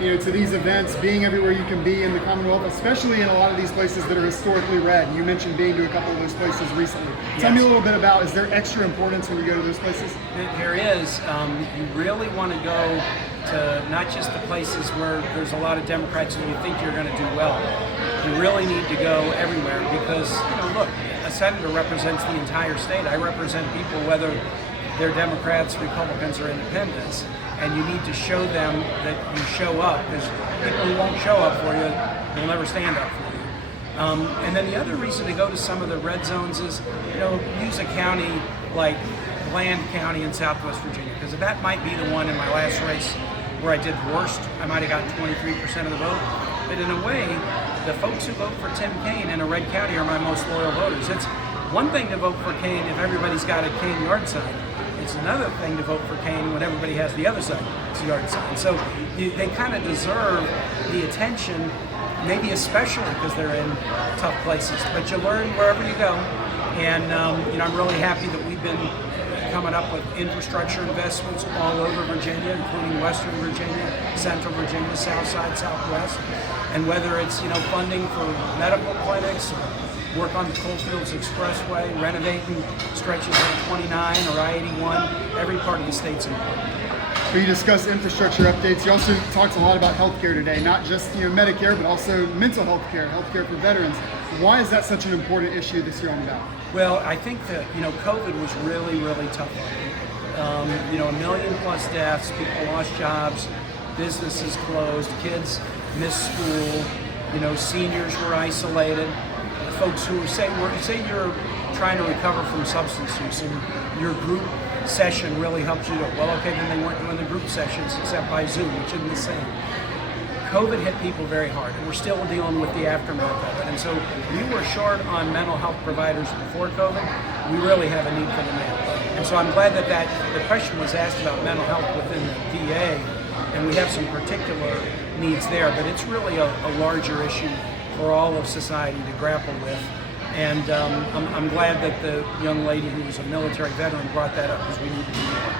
to these events, being everywhere you can be in the Commonwealth, especially in a lot of these places that are historically red. You mentioned being to a couple of those places recently. Yes. Tell me a little bit about, is there extra importance when you go to those places? There is. You really want to go to not just the places where there's a lot of Democrats and you think you're going to do well. You really need to go everywhere because, look, a senator represents the entire state. I represent people whether they're Democrats, Republicans, or independents, and you need to show them that you show up, because people who won't show up for you will never stand up for you. And then the other reason to go to some of the red zones is, use a county like Bland County in Southwest Virginia, because that might be the one in my last race where I did worst. I might have gotten 23% of the vote, but in a way, the folks who vote for Tim Kaine in a red county are my most loyal voters. It's one thing to vote for Kaine if everybody's got a Kaine yard sign. It's another thing to vote for Kaine when everybody has the other side, it's yard sign. So they kind of deserve the attention, maybe especially because they're in tough places. But you learn wherever you go, and I'm really happy that we've been coming up with infrastructure investments all over Virginia, including Western Virginia, Central Virginia, South Side, Southwest, and whether it's funding for medical clinics, or work on the Coalfields Expressway, renovating stretches of 29 or I-81, every part of the state's important. You discussed infrastructure updates. You also talked a lot about healthcare today, not just Medicare, but also mental health care, healthcare for veterans. Why is that such an important issue this year on the ballot? Well, I think that COVID was really, really tough on people. 1 million plus deaths, people lost jobs, businesses closed, kids missed school, seniors were isolated. Folks who say you're trying to recover from substance use and your group session really helps you do it. Well, okay, then they weren't doing the group sessions except by Zoom, which isn't the same. COVID hit people very hard, and we're still dealing with the aftermath of it. And so we were short on mental health providers before COVID. We really have a need for them now. And so I'm glad that the question was asked about mental health within the VA, and we have some particular needs there, but it's really a larger issue for all of society to grapple with. And I'm glad that the young lady who was a military veteran brought that up, because we need to do more.